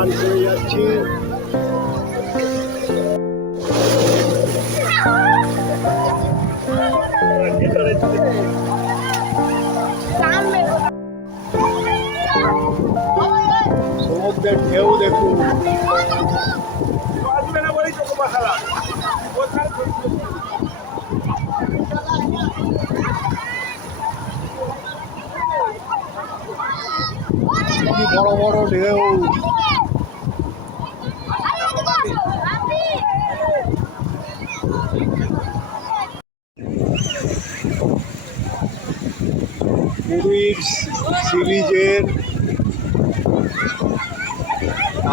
স্নান করে যাচ্ছি। সমুদ্রের ঢেউ দেখুন। কি বড় বড় ঢেউ। পুরীর সি বিচের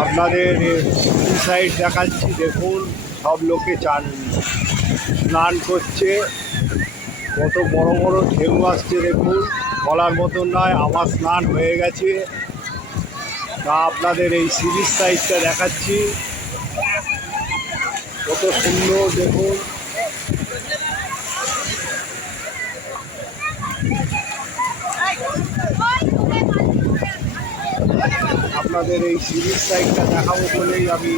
আপনাদের সাইড দেখাচ্ছি, দেখুন সব লোকে স্নান করছে। কত বড় বড় ঢেউ আসছে দেখুন, বলার মতন নয়। আমার স্নান হয়ে গেছে, তা আপনাদের এই সি বিচ সাইডটা দেখাচ্ছি, কত সুন্দর দেখুন। আপনাদের এই সি বিচ সাইডটা দেখাবো বলেই আমি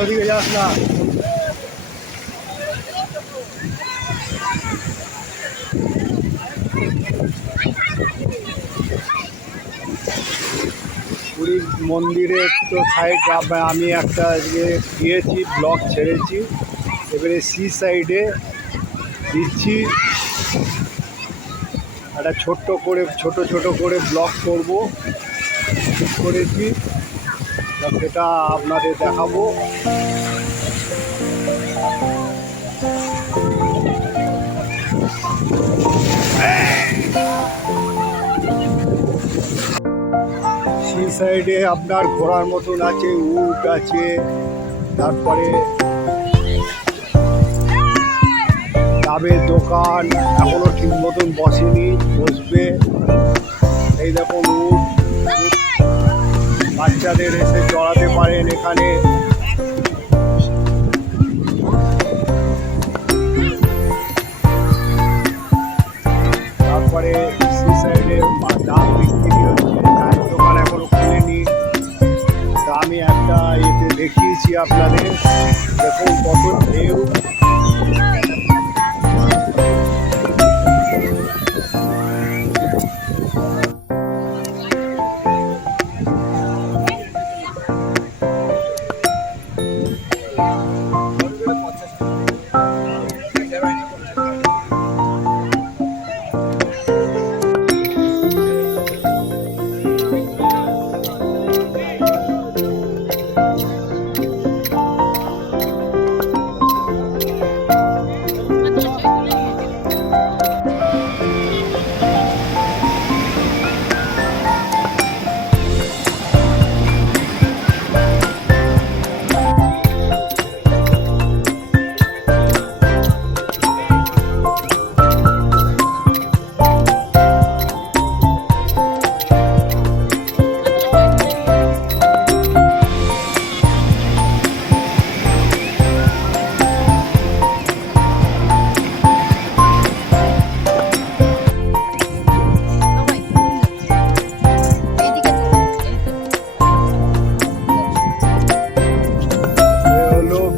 ওদিকে যাস না। পুরীর মন্দিরের তো সাইড আমি একটা গিয়েছি, ব্লগ ছেড়েছি। এবারে সি সাইডে দিচ্ছি একটা ছোট করে ব্লগ করব ঠিক করেছি, সেটা আপনাদের দেখাবো। সি সাইডে আপনার ঘোরার মতন আছে, উট আছে, তারপরে ডাবের দোকান এখনো ঠিক মতন বসেনি, বসবে। এই দেখুন উট, বাচ্চাদের এসে চড়াতে পারেন এখানে। তারপরে সি সাইডে ডাব বিক্রি হচ্ছে, চায়ের দোকান এখনো খুলেনি। তা আমি একটা এতে দেখিয়েছি আপনাদের, দেখুন কত ঢেউ।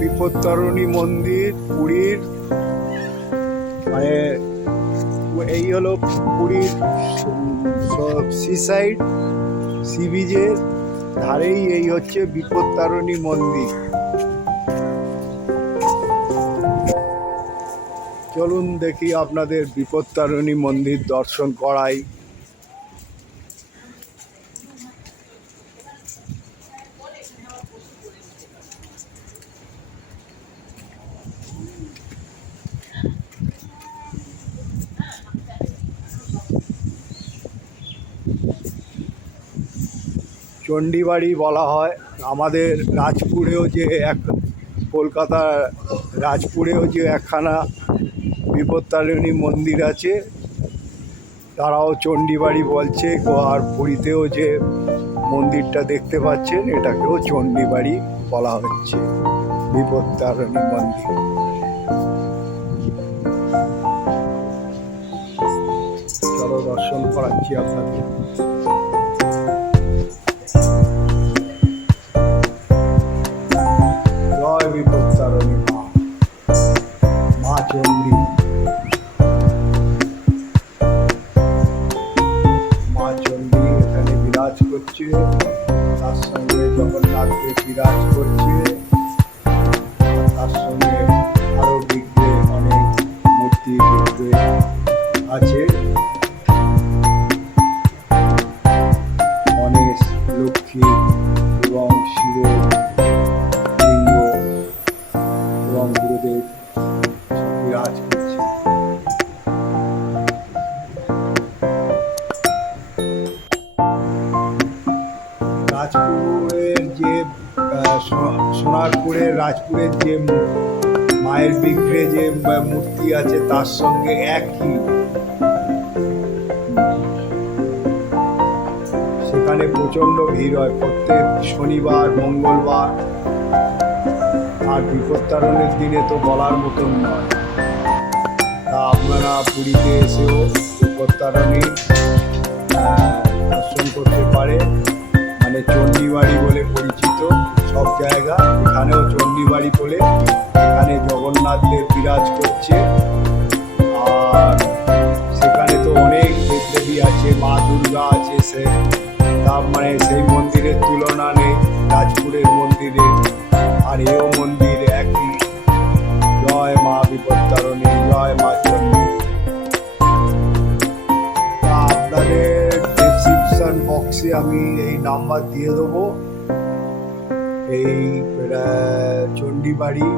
বিপত্তারিণী মন্দির পুরীর, মানে এই হলো পুরীর সি সাইড, সি বিচের ধারেই এই হচ্ছে বিপত্তারিণী মন্দির। চলুন দেখি আপনাদের বিপত্তারিণী মন্দির দর্শন করাই। চণ্ডীবাড়ি বলা হয়। আমাদের রাজপুরেও যে কলকাতার রাজপুরেও যে একখানা বিপত্তারিণী মন্দির আছে, তারাও চণ্ডীবাড়ি বলছে। আর পুরীতেও যে মন্দিরটা দেখতে পাচ্ছেন, এটাকেও চণ্ডীবাড়ি বলা হচ্ছে, বিপত্তারিণী মন্দির। চলো দর্শন করছি আপনাদের। জয় বিপত্তারিণী মা, মা চণ্ডী। মা চণ্ডী এখানে বিরাজ করছে, তার সঙ্গে জগন্নাথদেব বিরাজ করছে, তার সঙ্গে আরো বিগ্রহে অনেক মূর্তি বিগ্রহে আছে, গণেশ, লক্ষ্মী এবং শিব লিঙ্গ এবং গুরুদেব বিরাজ করছে। রাজপুরের যে সোনারপুরের রাজপুরের যে মায়ের বিগ্রহে যে মূর্তি আছে তার সঙ্গে একই। সেখানে প্রচণ্ড ভিড় হয় প্রত্যেক শনিবার, মঙ্গলবার, আর বিপত্তারণের দিনে তো বলার মতন নয়। তা আপনারা পুরীতে এসেও বিপত্তারণী দর্শন করতে পারে। মানে চণ্ডীবাড়ি বলে পরিচিত সব জায়গা, এখানেও চণ্ডীবাড়ি বলে। এখানে জগন্নাথ দেব বিরাজ করছে, আর সেখানে তো অনেক দেবদেবী আছে, মা দুর্গা আছে, সে তার মানে সেই মন্দিরের তুলনা নেই রাজপুরের মন্দিরে। আর এও মন্দির একই। জয় মা বিপত্তারিণী, জয় মা চণ্ডী। আপনাদের ডেসক্রিপশন বক্সে আমি এই নাম্বার দিয়ে দেবো। এই চণ্ডীবাড়ি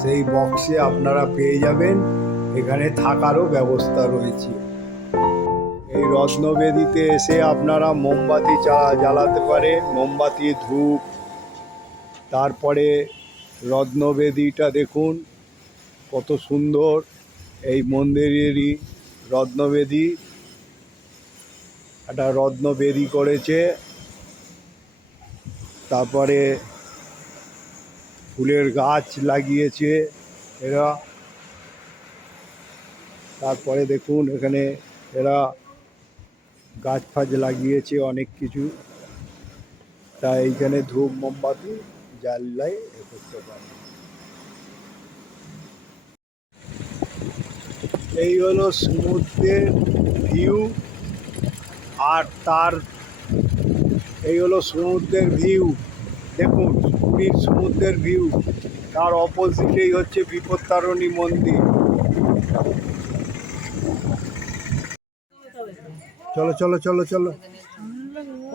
সেই বক্সে আপনারা পেয়ে যাবেন। এখানে থাকারও ব্যবস্থা রয়েছে। এই রত্নবেদিতে এসে আপনারা মোমবাতি জ্বালাতে পারেন, মোমবাতি, ধূপ। তারপরে রত্নবেদিটা দেখুন কত সুন্দর, এই মন্দিরেরই রত্নবেদি। একটা রত্নবেদি করেছে, তারপরে ফুলের গাছ লাগিয়েছে এরা। তারপরে দেখুন এখানে এরা গাছ ফাছ লাগিয়েছে অনেক কিছু। তা এইখানে ধূপ মোমবাতি জ্বালাই এ করতে পারে। এই হলো সমুদ্রের ভিউ, আর তার এই হলো সমুদ্রের ভিউ। দেখুন পুরীর সমুদ্রের ভিউ, তার অপোজিটেই হচ্ছে বিপত্তারিণী মন্দির। চলো চলো চলো চলো,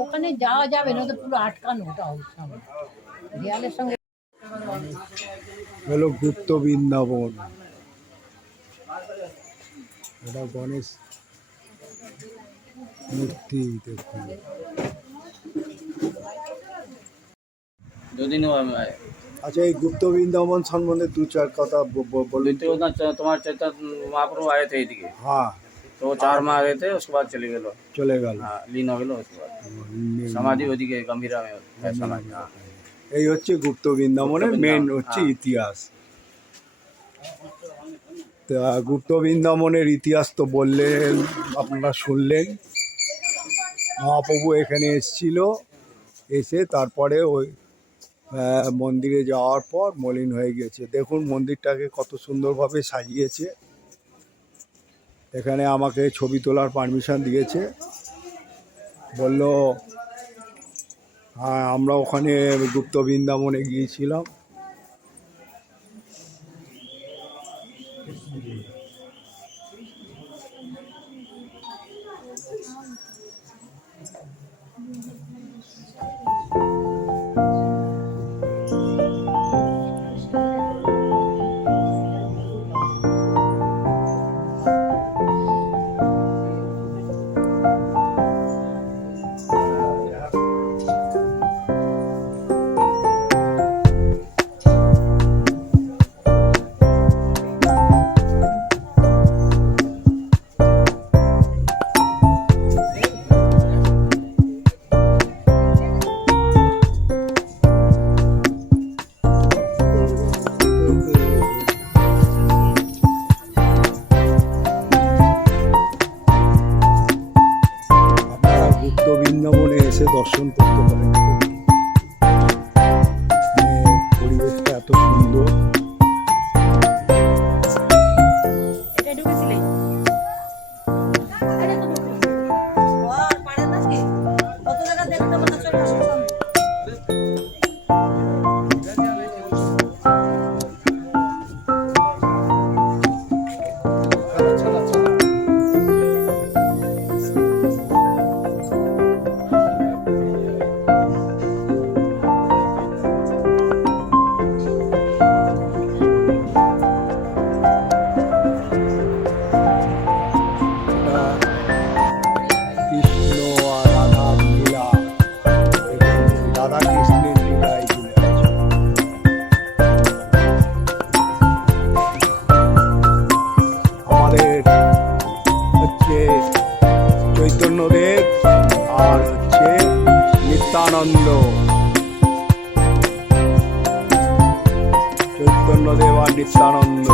ওখানে যাওয়া যাবে না, তো পুরো আটকানো দেয়ালের সঙ্গে। হলো গুপ্ত বৃন্দাবন। এটা গণেশ মূর্তি দেখুন। দুদিন अच्छा ये गुप्त वृंदावन संबंधित दो चार कथा बोले तो। तुम्हारे चैतन्य महाप्रभु आए थे इधर। हाँ तो 4 माह रहे थे, उसके बाद चले गए। चले गल। हाँ, लीन हो गए। उसके बाद समाधि ওদিকে के गंभीरा में समाधि। এই হচ্ছে গুপ্ত বৃন্দাবনের মেন হচ্ছে ইতিহাস। তা গুপ্ত বৃন্দাবনের ইতিহাস তো বললেন, আপনারা শুনলেন। মহাপ্রভু এখানে এসেছিল, এসে তারপরে ওই মন্দিরে যাওয়ার পর মলিন হয়ে গেছে। দেখুন মন্দিরটাকে কত সুন্দরভাবে সাজিয়েছে। এখানে আমাকে ছবি তোলার পারমিশন দিয়েছে, বলল হ্যাঁ আমরা ওখানে গুপ্ত বৃন্দাবনে গিয়েছিলাম। দর্শন করতে পারেন। পরিবেশটা এত সুন্দর। কৃষ্ণ আর রাধার লীলা, রাধা কৃষ্ণের লীলা এগুলো আছে। আমাদের হচ্ছে চৈতন্যদেব আর হচ্ছে নিত্যানন্দ, চৈতন্যদেব আর নিত্যানন্দ।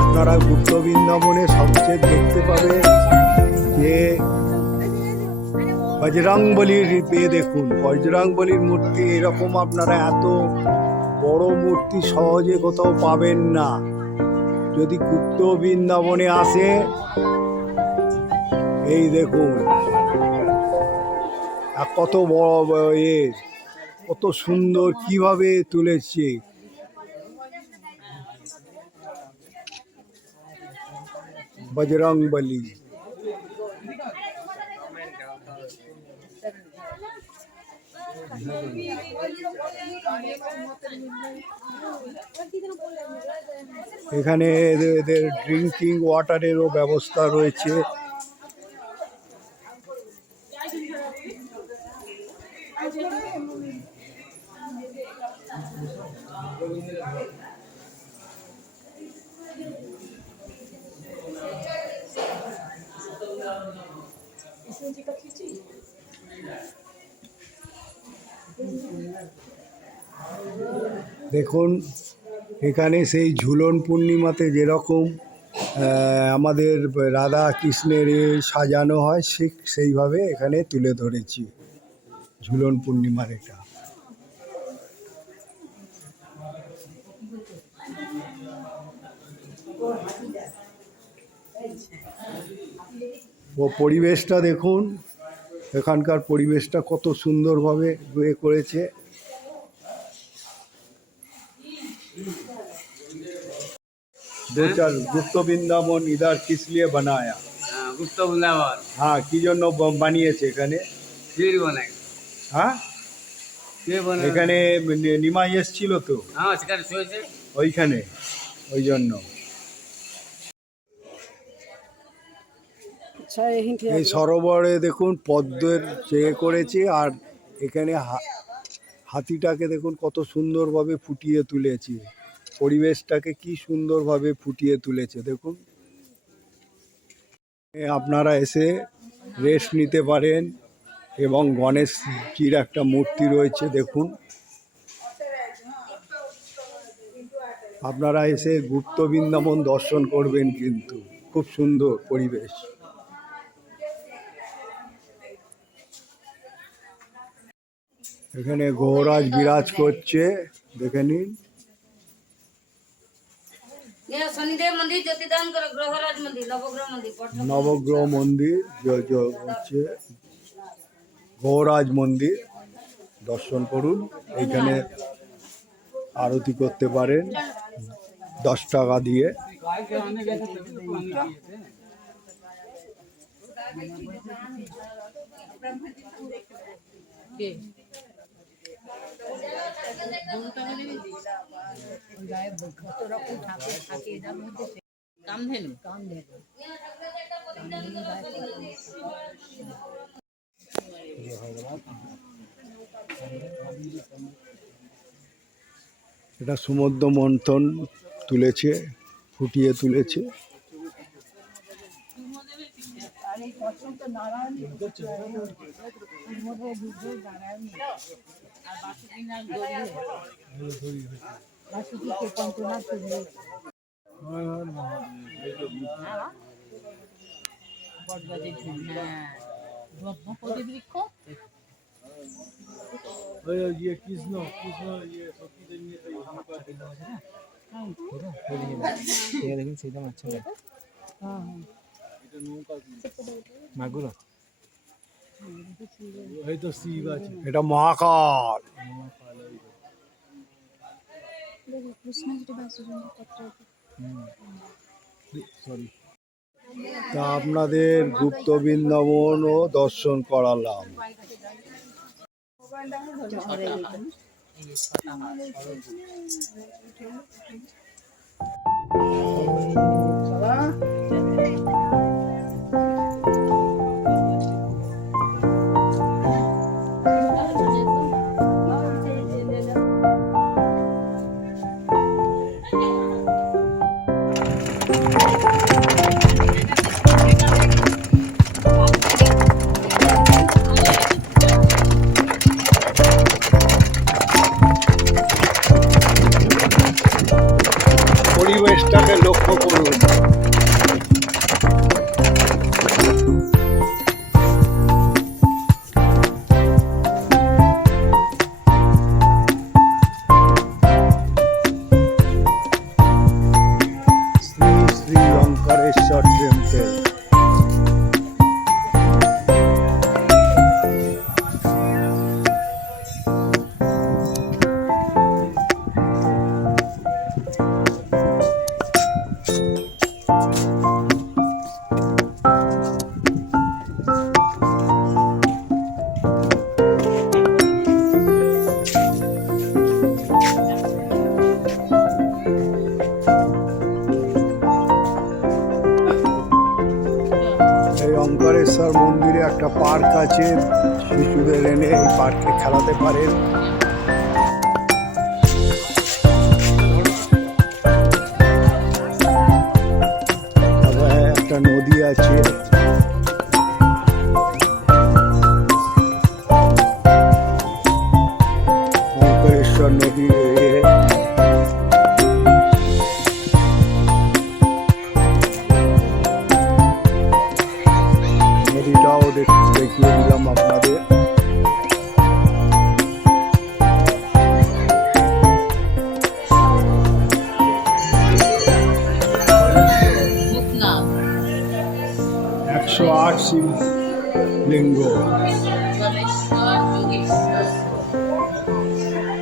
আপনারা গুপ্ত বৃন্দাবনে সবচেয়ে দেখতে পাবে যে বজরংবলীর দেখুন, বজরংবলীর মূর্তি এরকম আপনারা এত বড় মূর্তি সহজে কোথাও পাবেন না। যদি গুপ্ত বৃন্দাবনে আসে, এই দেখুন কত বড় কত সুন্দর কিভাবে তুলেছে। বজরংবলী এখানে এদের ড্রিঙ্কিং ওয়াটারেরও ব্যবস্থা রয়েছে। দেখুন এখানে সেই ঝুলন পূর্ণিমাতে যেরকম আমাদের রাধা কৃষ্ণের সাজানো হয়, ঠিক সেইভাবে এখানে তুলে ধরেছি ঝুলন পূর্ণিমার এটা। ও পরিবেশটা দেখুন, এখানকার পরিবেশটা কত সুন্দরভাবে করেছে। दो चार गुप्त वृंदावन इधर किस लिए बनाया? गुप्त वृंदावन हाँ কি জন্য বানিয়েছে এখানে? फिर बनाए। হ্যাঁ এখানে নিমাই এসেছিল তো, হ্যাঁ সেখানে শুয়েছে ওইখানে, ওই জন্য। এই সরোবরে দেখুন পদ্মের করেছে, আর এখানে হাতিটাকে দেখুন কত সুন্দরভাবে ফুটিয়ে তুলেছে, পরিবেশটাকে কি সুন্দরভাবে ফুটিয়ে তুলেছে দেখুন। আপনারা এসে রেস্ট নিতে পারেন, এবং গণেশজির একটা মূর্তি রয়েছে দেখুন। আপনারা এসে গুপ্ত বৃন্দাবন দর্শন করবেন, কিন্তু খুব সুন্দর পরিবেশ। এখানে গৌরাজ বিরাজ করছে, দেখে নিন। শনিদেব মন্দির, জ্যোতিদান গ্রহরাজ মন্দির, নবগ্রহ মন্দির, নবগ্রহ মন্দির হচ্ছে গৌরাজ মন্দির, দর্শন করুন। এইখানে আরতি করতে পারেন 10 টাকা দিয়ে। কামধেনু এটা সমুদ্র মন্থন তুলেছে, ফুটিয়ে তুলেছে। বটগাছের ঝুল, হ্যাঁ, ব্রহ্মপতি বৃক্ষ। দেখুন সেইটা মাছ মাগুর এটা মহাকাল। তা আপনাদের গুপ্ত বৃন্দাবনও দর্শন করালাম। পরিবেশটাকে লক্ষ্য করুন। শ্রী শ্রী ওঙ্কারেশ্বর টেম্পল। এই ওঙ্কারেশ্বর মন্দিরে একটা পার্ক আছে, শিশুদের এনে এই পার্কে খেলাতে পারেন। তারপরে একটা নদী আছে। ওঙ্কারেশ্বর নদী নদীটাও দেখিয়ে দিলাম আপনাদের। মুখনাথ, 108 শিবলিঙ্গ, জলেশ্বর, যোগেশ্বর,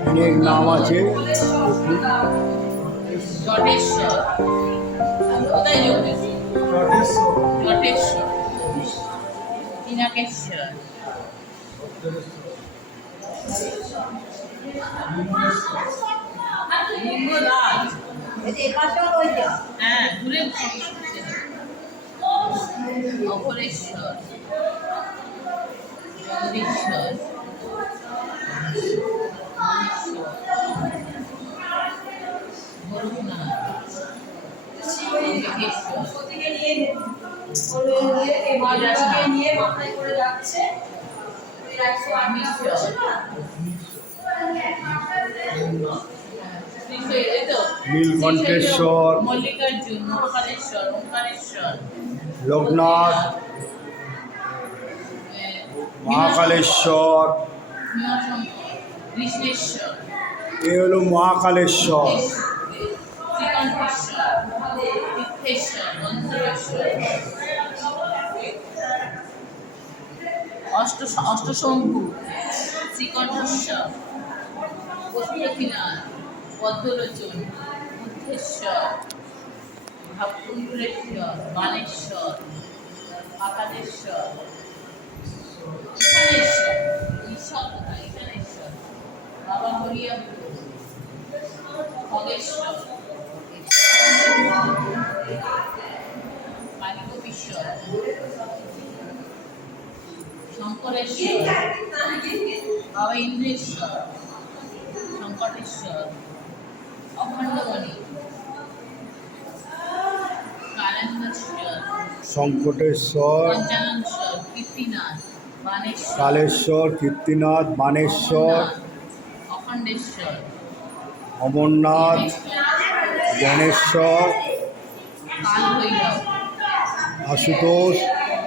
অনেক নাম আছে। জটেশ্বর, কোথায় যোগেশ্বর? জটেশ্বর, পিনাকেশ্বর, লিঙ্গরাজ, হ্যাঁ, ঘুরে অপরেশ্বর, জগদীশ্বর, গোরখনাথ, নীলকণ্ঠেশ্বর, মল্লিকার্জুন, মহাকালেশ্বর, ওঙ্কারেশ্বর, লোকনাথ, মহাকালেশ্বর। কৃষ্ণেশ্বর, এ হলো মহাকালেশ্বর। শ্রীকণ্ঠেশ্বর, তীর্থেশ্বর, মন্ত্রেশ্বর, অষ্টশম্ভু, শ্রীকণ্ঠেশ্বর, পশুপতিনাথ, পদ্মলোচন, বুদ্ধেশ্বর, ভাবকুণ্ডলেশ্বর, বানেশ্বর, আকাদেশ্বর, ঈশানেশ্বর, ঈশ্বর কোথায়? ঈশানেশ্বর, বাবা হরিয়াপুর, খগেশ্বর, কালিকপীশ্বর, শঙ্করেশ্বর, বাবা ইন্দ্রেশ্বর, শঙ্কটেশ্বর, অখণ্ডমণি, কালেন্দ্রেশ্বর, শঙ্কটেশ্বর, পঞ্চাননেশ্বর, কীর্তিনাথ, বানেশ্বর, কালেশ্বর, কীর্তিনাথ, বানেশ্বর, অখণ্ডেশ্বর, অমরনাথ, জ্ঞানেশ্বর, আশুতোষ,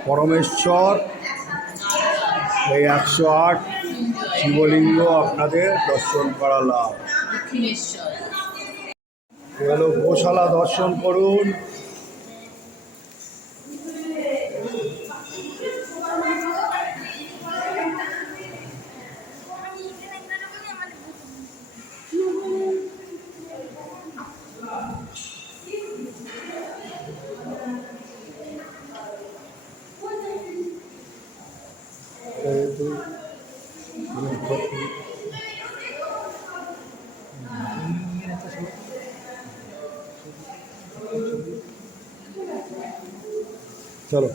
পরমেশ্বর, এই 108 শিবলিঙ্গ আপনাদের দর্শন করালাম। এগুলো গোশালা দর্শন করুন। চলো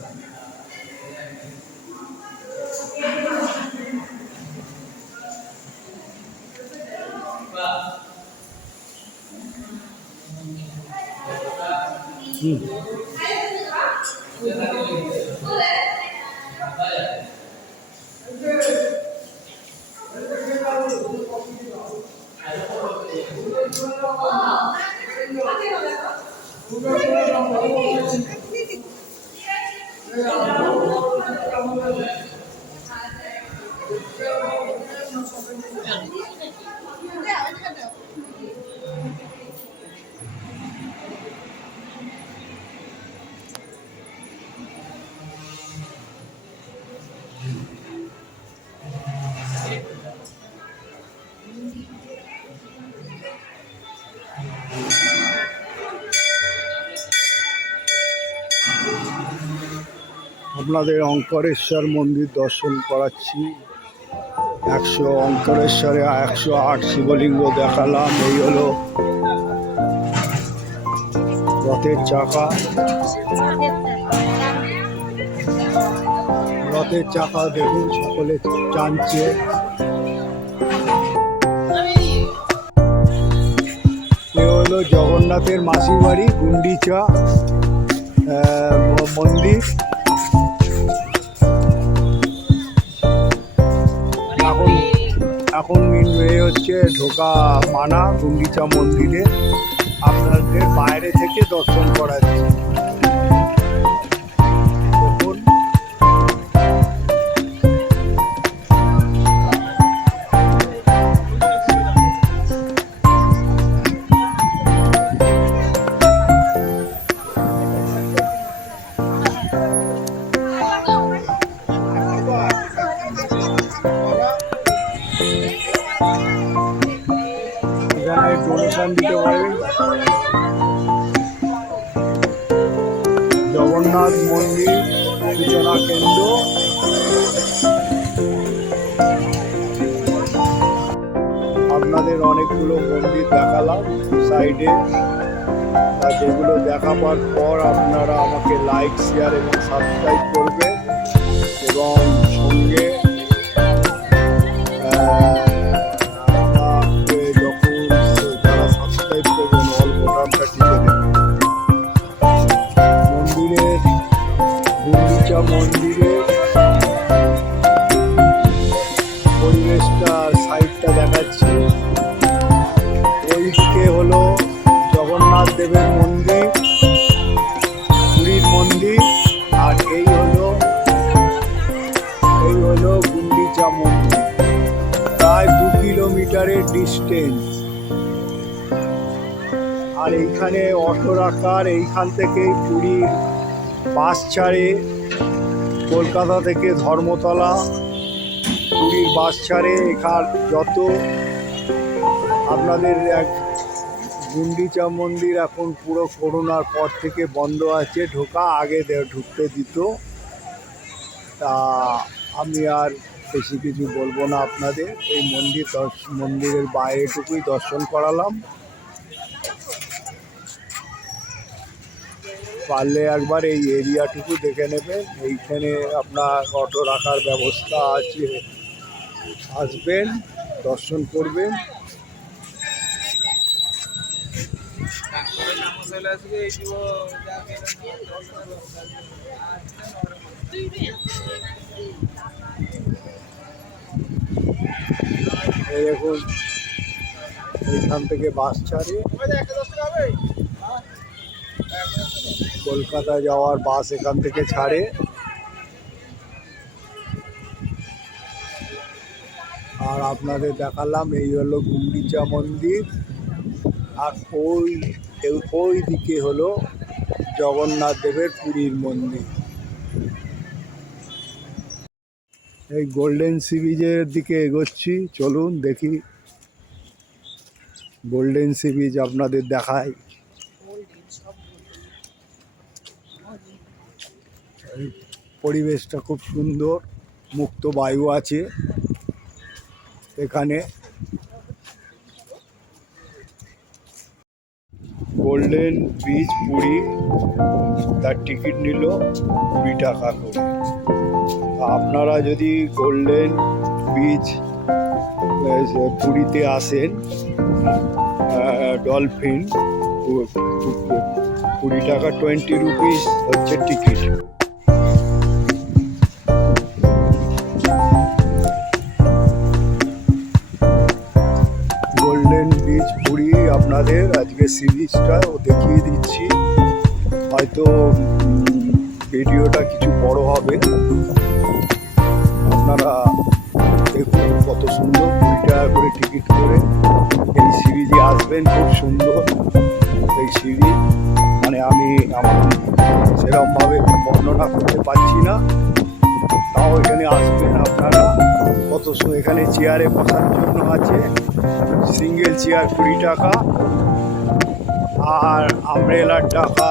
আপনাদের অঙ্করেশ্বর মন্দির দর্শন করাচ্ছি। অঙ্করেশ্বরে 108 শিবলিঙ্গ দেখালাম। এই হলো রথের চাকা। রথের চাকা দেখুন সকলে টানছে। এ হলো জগন্নাথের মাসির বাড়ি, গুন্ডিচা মন্দির। এখন এ হচ্ছে ঢোকা মানা গুন্ডিচা মন্দিরে, আপনাদের বাইরে থেকে দর্শন করাচ্ছি। দেখুন এখানে ডোনেশন দিতে পারেন। জগন্নাথ মন্দির সূচনা কেন্দ্র। আপনাদের অনেকগুলো মন্দির দেখালাম সাইডে, আর যেগুলো দেখাবার পর আপনারা আমাকে লাইক, শেয়ার এবং সাবস্ক্রাইব করবেন এবং সঙ্গে যারা সাবস্ক্রাইব করবেন অল বোতামটা টিপে দেবেন। মন্দিরের গুন্ডিচা মন্দিরের পরিবেশটা সাইডটা দেখাচ্ছি। ওইদিকে হলো জগন্নাথ দেবের মন্দির, পুরীর মন্দির, আর এই হলো গুন্ডিচা মন্দির। প্রায় 2 কিলোমিটারের ডিস্টেন্স। আর এইখানে অটো রাখার, এইখান থেকে পুরীর বাস ছাড়ে, কলকাতা থেকে ধর্মতলা পুরীর বাস ছাড়ে। এখান যত আপনাদের গুন্ডিচা মন্দির এখন পুরো করোনার পর থেকে বন্ধ আছে ঢোকা, আগে ঢুকতে দিত। তা আমি আর বেশি কিছু বলবো না আপনাদের। এই মন্দিরের বাইরেটুকুই দর্শন করালাম। পারলে একবার এই এরিয়াটুকু দেখে নেবেন। এইখানে আপনার অটো রাখার ব্যবস্থা আছে, আসবেন, দর্শন করবেন। এই দেখুন এইখান থেকে বাস ছাড়ে। কলকাতা যাওয়ার বাস এখান থেকে ছাড়ে। আর আপনাদের দেখালাম এই হলো গুন্ডিচা মন্দির, আর ওই দিকে হলো জগন্নাথ দেবের পুরীর মন্দির। এই গোল্ডেন সি বিচের দিকে এগোচ্ছি, চলুন দেখি গোল্ডেন সি বিচ আপনাদের দেখাই। এই পরিবেশটা খুব সুন্দর, মুক্ত বায়ু আছে এখানে। গোল্ডেন বিচ পুরী, তার টিকিট নিল 20 টাকা করে। আপনারা যদি গোল্ডেন বিচ পুরীতে আসেন, ডলফিন 20 টাকা, 20 রুপিস হচ্ছে টিকিট। গোল্ডেন বিচ পুরী আপনাদের আজকে সি বিচটাও দেখিয়ে দিচ্ছি। হয়তো ভিডিওটা কিছু বড় হবে, আপনারা দেখুন কত সুন্দর। 20 টাকা করে টিকিট করে এই সি বিচে আসবেন, খুব সুন্দর এই সি বিচ। মানে আমি আমার সেরকমভাবে বর্ণনা করতে পারছি না, তাও এখানে আসবেন আপনারা। এখানে চেয়ারে বসার জন্য আছে, সিঙ্গেল চেয়ার 20 টাকা, আর আমব্রেলার টাকা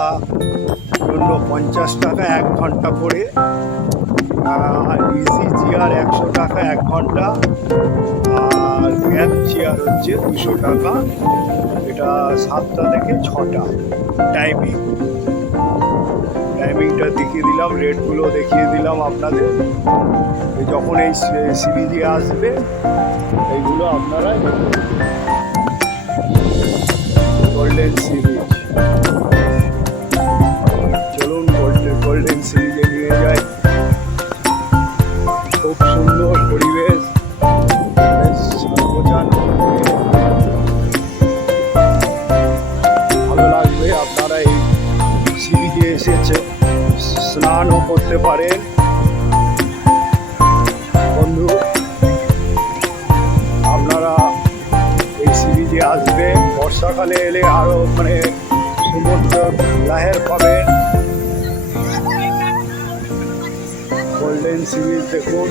জন্য 50 টাকা 1 ঘন্টা করে, আর ইজি চেয়ার 100 টাকা 1 ঘন্টা, আর গ্যাপ চেয়ার হচ্ছে 200 টাকা। এটা 7টা থেকে 6টা টাইমিংটা দেখিয়ে দিলাম, রেটগুলো দেখিয়ে দিলাম আপনাদের। যখন এই সি বিচে আসবে এইগুলো আপনারা গোল্ডেন সি বিচ। চলুন গোল্ডেন সি বিচে নিয়ে যাই। খুব সুন্দর পরিবেশ, ভালো লাগবে। আপনারা এই সি বিচে এসেছে স্নানও করতে পারেন। বন্ধু, আপনারা এই সি বিচে আসবেন, বর্ষাকালে এলে আরো মানে সমুদ্র লাহের পাবেন। গোল্ডেন সি বিচ দেখুন।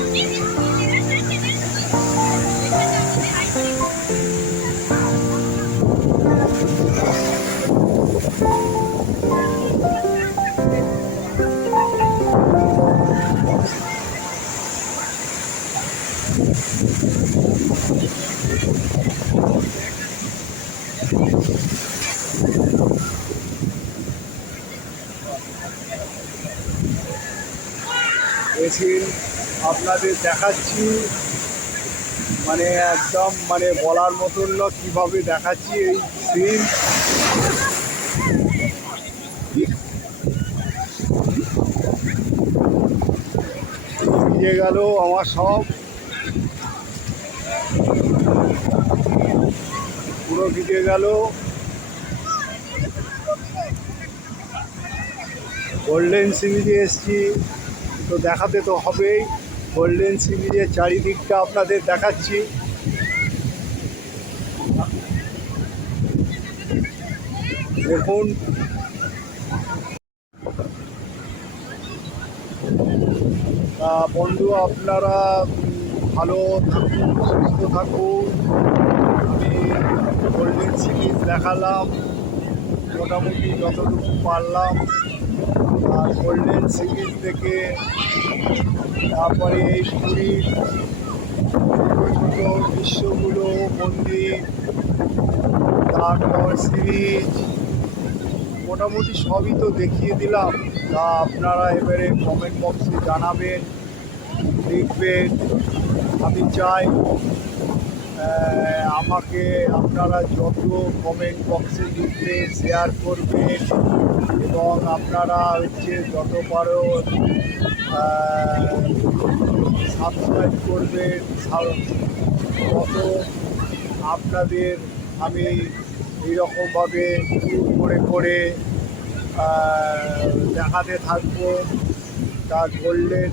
এসে আপনাদের দেখাচ্ছি, মানে একদম মানে বলার মতন না কীভাবে দেখাচ্ছি এই সিন। ভিজে গেল আমার সব, পুরো ভিজে গেল। গোল্ডেন সি বিচে এসছি তো দেখাতে তো হবেই। গোল্ডেন সি বিচের চারিদিকটা আপনাদের দেখাচ্ছি। দেখুন, বন্ধু আপনারা ভালো থাকুন, সুস্থ থাকুন। আমি গোল্ডেন সি বিচ দেখালাম মোটামুটি যতটুকু পারলাম। আর গোল্ডেন সি বিচ থেকে তারপরে এই পুরীর ছোটো দৃশ্যগুলো, মন্দির, তারপর সি বিচ, মোটামুটি সবই তো দেখিয়ে দিলাম। তা আপনারা এবারে কমেন্ট বক্সে জানাবেন, লিখবেন। আমি চাই আমাকে আপনারা যত কমেন্ট বক্সে লিখবেন, শেয়ার করবেন, এবং আপনারা হচ্ছে যত পারো সাবস্ক্রাইব করবেন। তত আপনাদের আমি এইরকমভাবে করে দেখাতে থাকবো। তার গোল্ডেন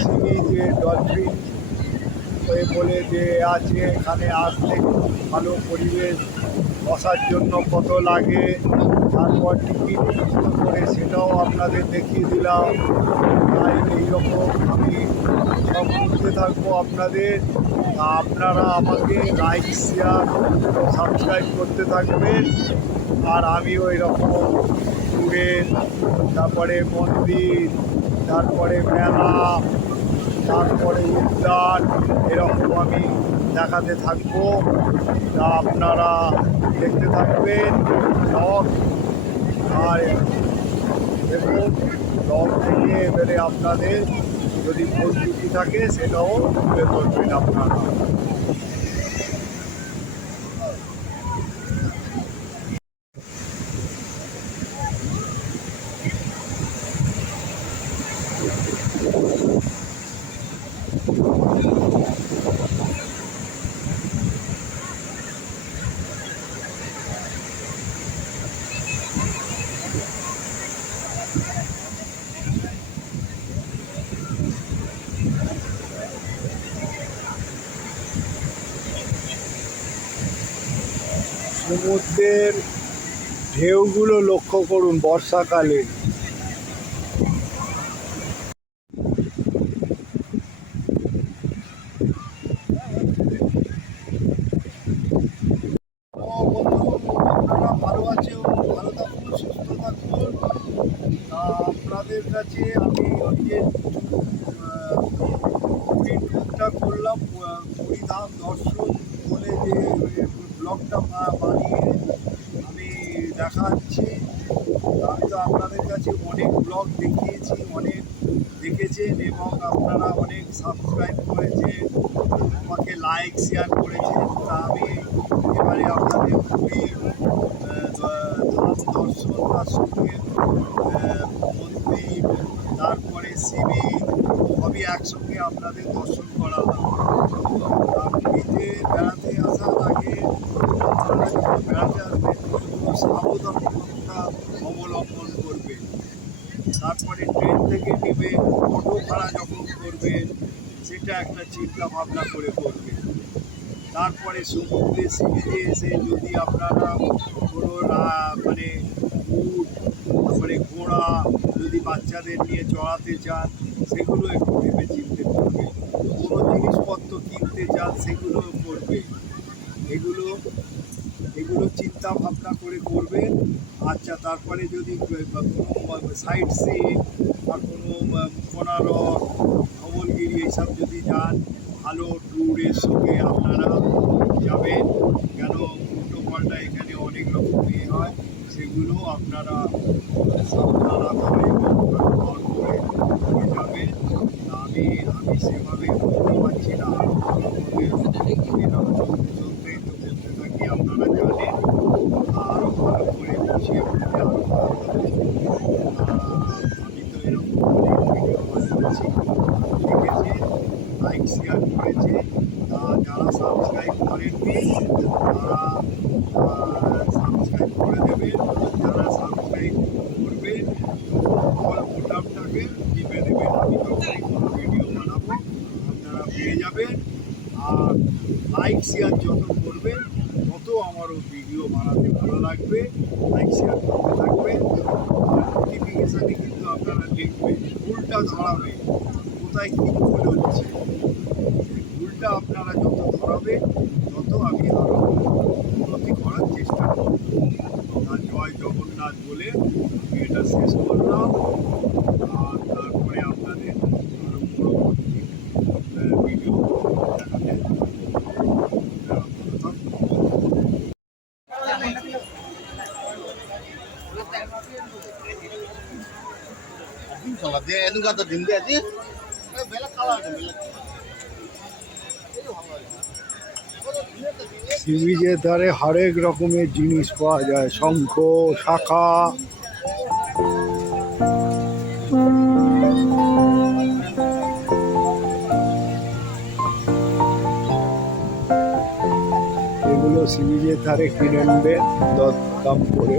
সিমি যে ডলফিন বলে যে আছে, এখানে আসলে ভালো পরিবেশ, বসার জন্য কত লাগে, তারপর টিকিট করে সেটাও আপনাদের দেখিয়ে দিলাম। তাই এইরকম আমি সব ঘুরতে থাকবো আপনাদের। আপনারা আমাকে লাইক, শেয়ার ও সাবস্ক্রাইব করতে থাকবেন। আর আমি ওই রকম ট্যুরের, তারপরে মন্দির, তারপরে মেলা, তারপরে উদ্যান, এরকম আমি দেখাতে থাকবো। তা আপনারা দেখতে থাকবেন ব্লগ। আর দেখুন ব্লগ থেকে এবারে আপনাদের যদি ভুল ত্রুটি থাকে সেটাও তুলে ধরবেন আপনারা। সমুদ্রের ঢেউগুলো লক্ষ্য করুন বর্ষাকালে। আপনারা ভালো আছেন, ভালো থাকুন, সুস্থ থাকুন। আপনাদের কাছে আমি ওই যে টুরটা করলাম, পুরীধাম দর্শন বলে যে ব্লগটা বানিয়ে আমি দেখাচ্ছি। আমি তো আপনাদের কাছে অনেক ব্লগ দেখিয়েছি, অনেক দেখেছেন এবং আপনারা অনেক সাবস্ক্রাইব করেছেন, আমাকে লাইক শেয়ার করেছেন। তা আমি এবারে আপনাদের পুরী ধাম দর্শন, তার সঙ্গে মন্দির, তারপরে সিবি সবই একসঙ্গে আপনাদের দর্শন করালাম। পুরীতে বেড়াতে আসার আগে আপনারা যখন বেড়াতে আসবেন কোনো সাবধানতা অবলম্বন করবেন। তারপরে ট্রেন থেকে নেবে, অটো ভাড়া যখন করবেন সেটা একটা চিন্তা ভাবনা করে করবেন। তারপরে সমুদ্রে সিবিতে এসে যদি আপনারা কোনো মানে উট, তারপরে ঘোড়া যদি বাচ্চাদের নিয়ে চড়াতে চান সেগুলো একটু ভেবে চিনতে করবেন। কোনো জিনিসপত্র কিনতে চান সেগুলো করবেন। এগুলো চিন্তা ভাবনা করে করবেন। আচ্ছা, তারপরে যদি কোনো সাইট সিন বা কোনো কোনারক, ধবলগিরি এইসব যদি যান, ভালো ট্যুরের সঙ্গে আপনারা যাবেন। কেন উল্টো পাল্টা এখানে অনেক রকম হয়, সেগুলো আপনারা সাবধানতাভাবে কন্ট্রোল করে যাবেন। আমি সেভাবে বলতে পারছি না, আরও ভালোভাবে এরকম চলতে চলতে তো বলতে থাকি, আপনারা জানেন। আরও ভালো করে বুঝিয়ে বলতে আরও ভালো হবে। আমি তো এরকম অনেক ভিডিও বানিয়েছি, দেখেছি, লাইক শেয়ার করেছে। যারা সাবস্ক্রাইব করেননি তারা সাবস্ক্রাইব করে দেবেন। যারা সাবস্ক্রাইব করবেন অল বোতামটাকে টিপে দেবেন। আমি যখনই কোনো ভিডিও বানাবো আপনারা পেয়ে যাবেন। আর লাইক শেয়ার যত করবেন তত আমারও ভিডিও বানাতে ভালো লাগবে। লাইক শেয়ার করতে থাকবেন আর নোটিফিকেশানে কিন্তু আপনারা দেখবেন, ভুলটা ধরাবে কোথায় কী ভুল হচ্ছে। সেই ভুলটা আপনারা যত ধরাবেন তত আমি আরও উন্নতি করার চেষ্টা করব। আর জয় জগন্নাথ বলে আমি এটা শেষ করলাম। আর তারপরে আপনাদের আরও পরবর্তী ভিডিও দেখাতে সি বিচের ধারে হরেক রকমের জিনিস পাওয়া যায়, শঙ্খ, শাখা। এগুলো সি বিচের ধারে কিনে নেবেন দরদাম করে।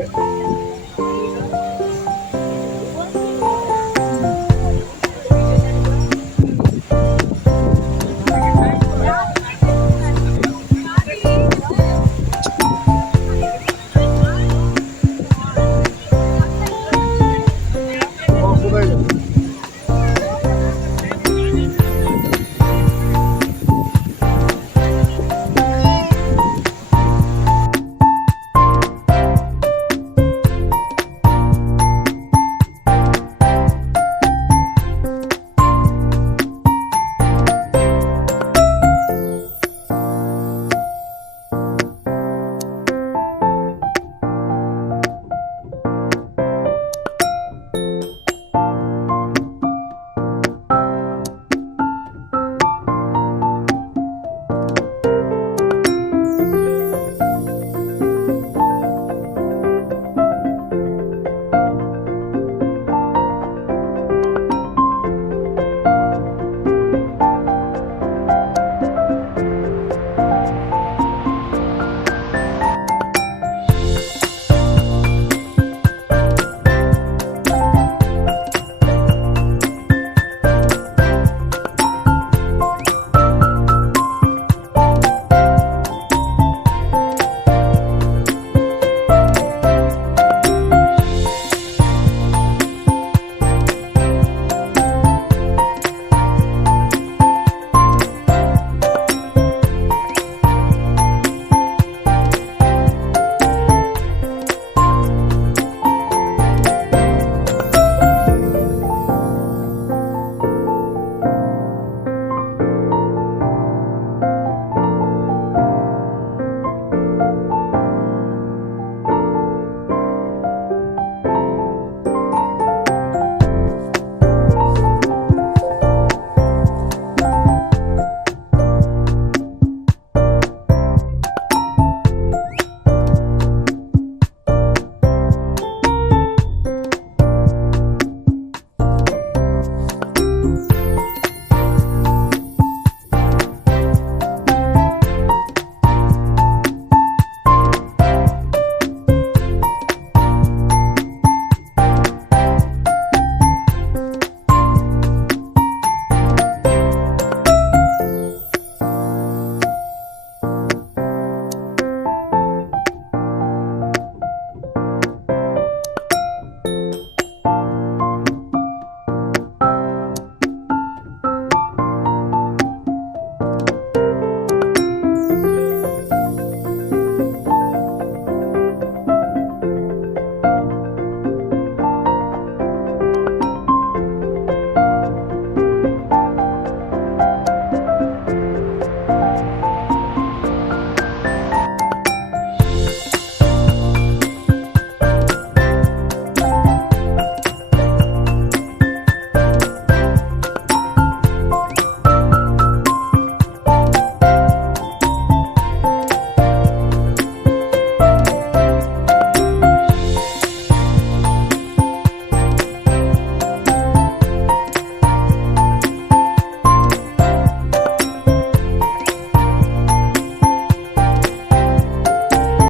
আছে।